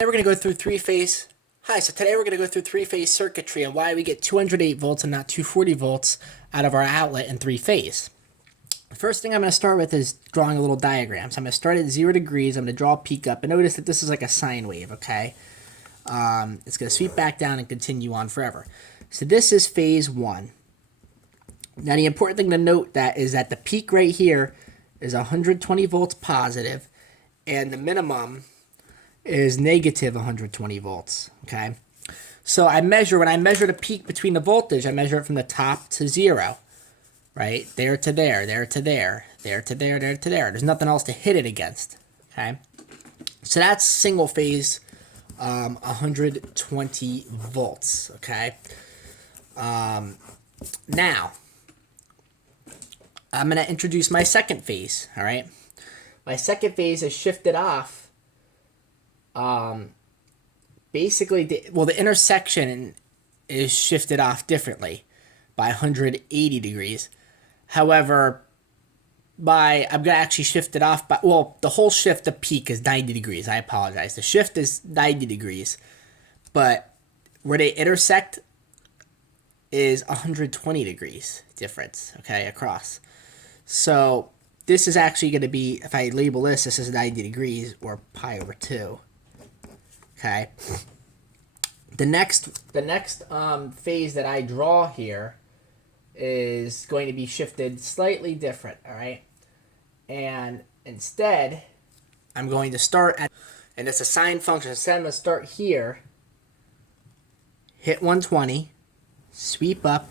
Today we're going to go through three-phase. So today we're going to go through three-phase circuitry and why we get 208 volts and not 240 volts out of our outlet in three-phase. The first thing I'm going to start with is drawing a little diagram. So I'm going to start at 0 degrees. I'm going to draw a peak up, and notice that this is like a sine wave. Okay, it's going to sweep back down and continue on forever. So this is phase 1. Now the important thing to note is that the peak right here is 120 volts positive, and the minimum is negative 120 volts, okay? So when I measure the peak between the voltage, I measure it from the top to 0, right? There to there, there to there, there to there, there to there. There's nothing else to hit it against, okay? So that's single phase 120 volts, okay? Now, I'm going to introduce my second phase, all right? My second phase is shifted off. Basically, the intersection is shifted off differently by 180 degrees. However, I'm going to actually shift it off by, the whole shift, the peak is 90 degrees. I apologize. The shift is 90 degrees, but where they intersect is 120 degrees difference, okay, across. So this is actually going to be, if I label this is 90 degrees or pi over 2. Okay. The next phase that I draw here is going to be shifted slightly different, all right? And instead, I'm going to start at, and it's a sine function. Instead, I'm going to start here, hit 120, sweep up,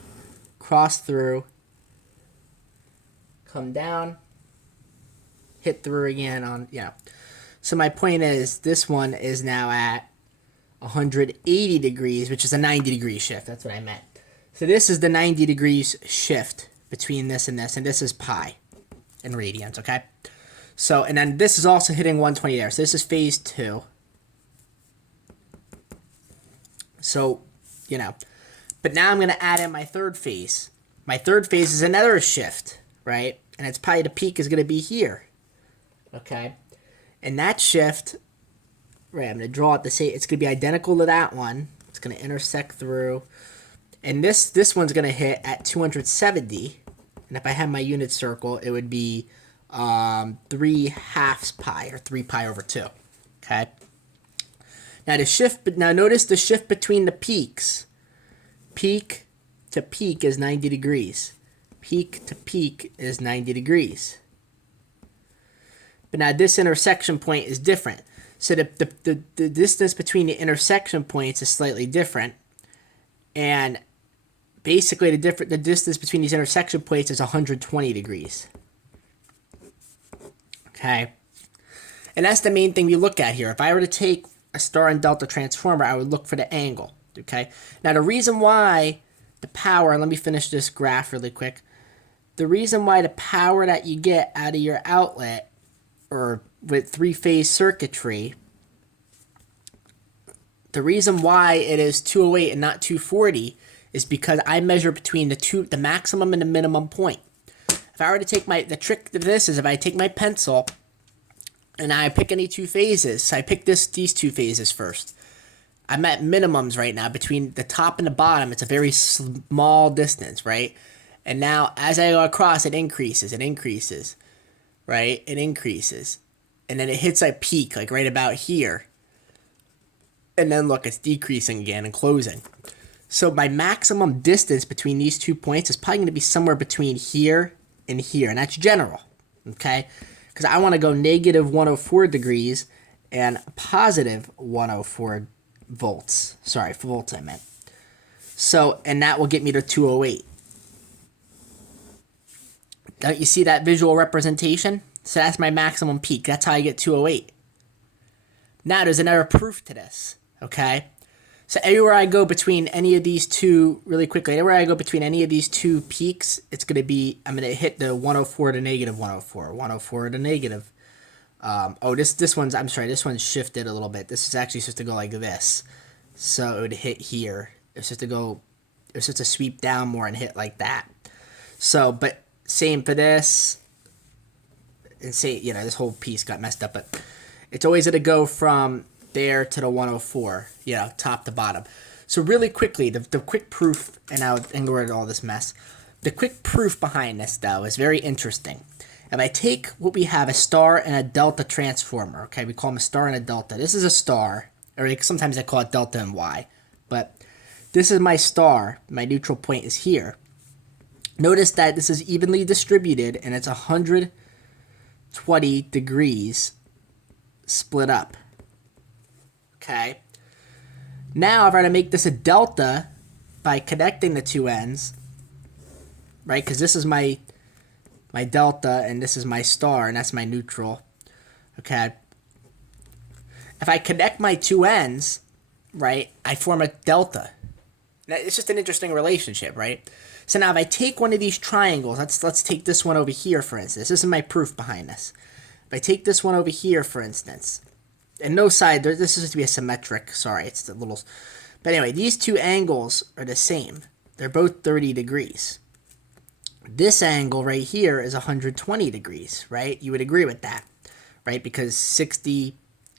cross through, come down, hit through again on, So my point is, this one is now at 180 degrees, which is a 90 degree shift. That's what I meant. So this is the 90 degrees shift between this, and this is pi in radians, okay? So, and then this is also hitting 120 there. So this is phase 2. So, but now I'm going to add in my third phase. My third phase is another shift, right? And it's probably the peak is going to be here, okay? And that shift, right, I'm going to draw it the same. It's going to be identical to that one. It's going to intersect through. And this one's going to hit at 270. And if I had my unit circle, it would be 3/2 pi, or 3 pi over 2. Okay? Now notice the shift between the peaks. Peak to peak is 90 degrees. Peak to peak is 90 degrees. But now this intersection point is different. So the distance between the intersection points is slightly different. And basically the distance between these intersection points is 120 degrees. Okay? And that's the main thing we look at here. If I were to take a star and delta transformer, I would look for the angle. Okay? Now the reason why the power, and let me finish this graph really quick. The reason why the power that you get out of your outlet, or with three-phase circuitry, the reason why it is 208 and not 240 is because I measure between the maximum and the minimum point. If I were to take the trick to this is if I take my pencil and I pick any two phases, so I pick these two phases first. I'm at minimums right now between the top and the bottom. It's a very small distance, right? And now as I go across, it increases, right? It increases. And then it hits a peak, like right about here. And then look, it's decreasing again and closing. So my maximum distance between these 2 points is probably going to be somewhere between here and here. And that's general, okay? Because I want to go negative 104 degrees and positive 104 volts. Sorry, volts I meant. So, and that will get me to 208. Don't you see that visual representation? So that's my maximum peak. That's how I get 208. Now there's another proof to this, okay? So everywhere I go between any of these two, really quickly, anywhere I go between any of these two peaks, I'm going to hit the 104 to negative 104, 104 to negative. This one's shifted a little bit. This is actually supposed to go like this. So it would hit here. It's supposed to sweep down more and hit like that. So, but same for this. And say, this whole piece got messed up, but it's always going to go from there to the 104, top to bottom. So really quickly, the quick proof, and I'll ignore all this mess. The quick proof behind this, though, is very interesting. If I take what we have, a star and a delta transformer, okay, we call them a star and a delta. This is a star, or sometimes I call it delta and Y, but this is my star. My neutral point is here. Notice that this is evenly distributed, and it's 120 degrees split up, okay? Now, if I were to make this a delta by connecting the two ends, right, because this is my delta and this is my star and that's my neutral, okay? If I connect my two ends, right, I form a delta. Now, it's just an interesting relationship, right? So now if I take one of these triangles, let's take this one over here, for instance. This is my proof behind this. If I take this one over here, for instance, and no side, this is supposed to be a symmetric, sorry, it's the little, but anyway, these two angles are the same. They're both 30 degrees. This angle right here is 120 degrees, right? You would agree with that, right? Because 60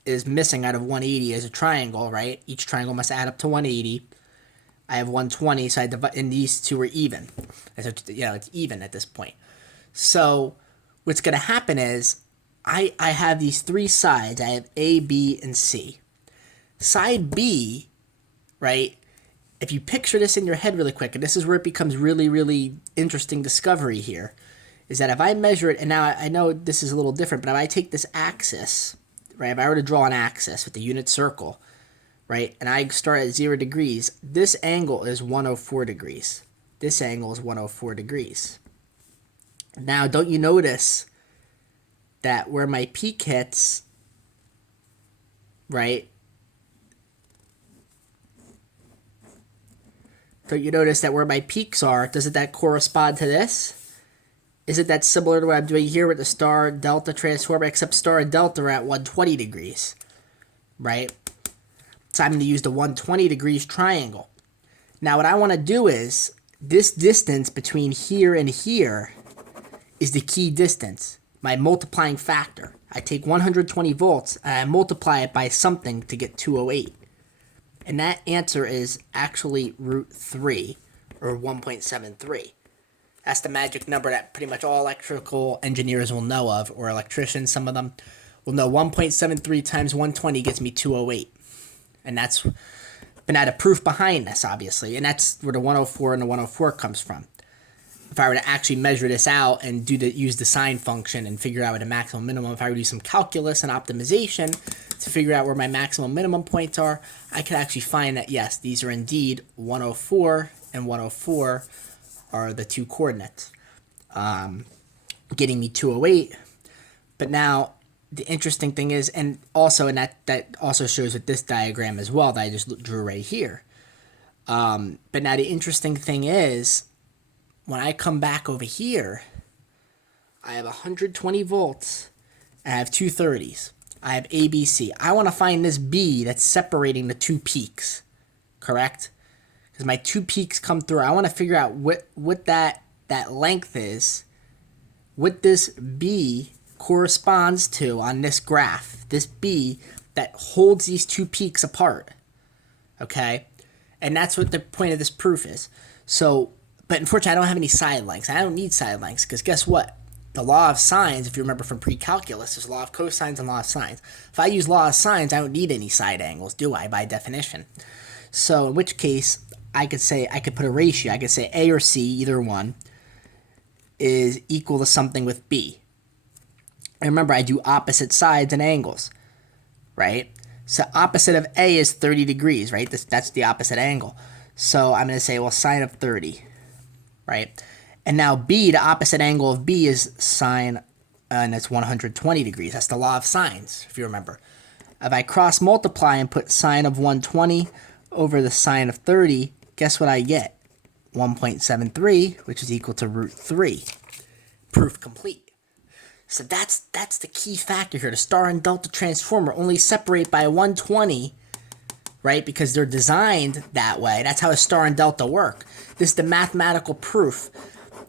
is missing out of 180 as a triangle, right? Each triangle must add up to 180. I have 120, so I divide, and these two are even. So, it's even at this point. So what's going to happen is I have these three sides. I have A, B, and C. Side B, right, if you picture this in your head really quick, and this is where it becomes really, really interesting discovery here, is that if I measure it, and now I know this is a little different, but if I take this axis, right, if I were to draw an axis with the unit circle, right, and I start at 0 degrees, this angle is 104 degrees. This angle is 104 degrees. Now, don't you notice that where my peak hits, right, don't you notice that where my peaks are, doesn't that correspond to this? Isn't that similar to what I'm doing here with the star delta transformer, except star and delta are at 120 degrees, right? So I'm going to use the 120 degrees triangle. Now what I want to do is, this distance between here and here is the key distance, my multiplying factor. I take 120 volts and I multiply it by something to get 208. And that answer is actually root 3, or 1.73. That's the magic number that pretty much all electrical engineers will know of, or electricians, some of them will know. 1.73 times 120 gets me 208. And that's been a proof behind this, obviously. And that's where the 104 and the 104 comes from. If I were to actually measure this out and use the sine function and figure out what a maximum minimum, if I were to do some calculus and optimization to figure out where my maximum minimum points are, I could actually find that, yes, these are indeed 104 and 104 are the two coordinates, getting me 208. But now the interesting thing is, and that also shows with this diagram as well that I just drew right here. But now the interesting thing is, when I come back over here, I have 120 volts, and I have two 30s. I have A, B, C. I want to find this B that's separating the two peaks, correct? Because my two peaks come through. I want to figure out what that length is, what this B corresponds to on this graph, this B that holds these two peaks apart, okay? And that's what the point of this proof is. So, but unfortunately, I don't have any side lengths. I don't need side lengths because guess what? The law of sines, if you remember from pre-calculus, there's law of cosines and law of sines. If I use law of sines, I don't need any side angles, do I, by definition? So in which case, I could put a ratio. I could say A or C, either one, is equal to something with B. And remember, I do opposite sides and angles, right? So opposite of A is 30 degrees, right? That's the opposite angle. So I'm going to say, well, sine of 30, right? And now B, the opposite angle of B is sine, and it's 120 degrees. That's the law of sines, if you remember. If I cross multiply and put sine of 120 over the sine of 30, guess what I get? 1.73, which is equal to root 3. Proof complete. So that's the key factor here. The star and delta transformer only separate by 120, right? Because they're designed that way. That's how a star and delta work. This is the mathematical proof.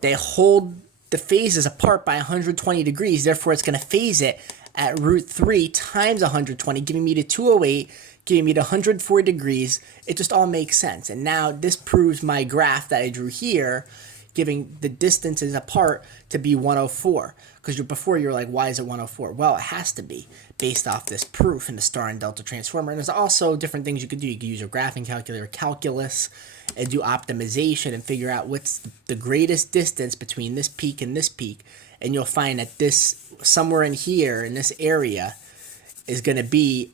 They hold the phases apart by 120 degrees. Therefore, it's going to phase it at root 3 times 120, giving me the 208 gave me the 104 degrees. It just all makes sense. And now this proves my graph that I drew here, giving the distances apart to be 104. Because before you're like, why is it 104? Well, it has to be based off this proof in the star and delta transformer. And there's also different things you could do. You could use your graphing calculator, calculus, and do optimization and figure out what's the greatest distance between this peak and this peak. And you'll find that this, somewhere in here, in this area, is going to be,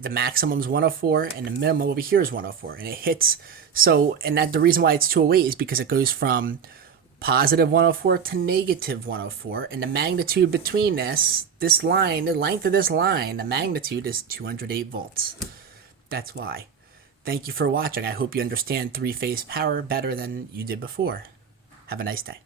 the maximum's 104 and the minimum over here is 104. And it hits, so, and that the reason why it's 208 is because it goes from positive 104 to negative 104. And the magnitude between this line, the length of this line, the magnitude is 208 volts. That's why. Thank you for watching. I hope you understand three-phase power better than you did before. Have a nice day.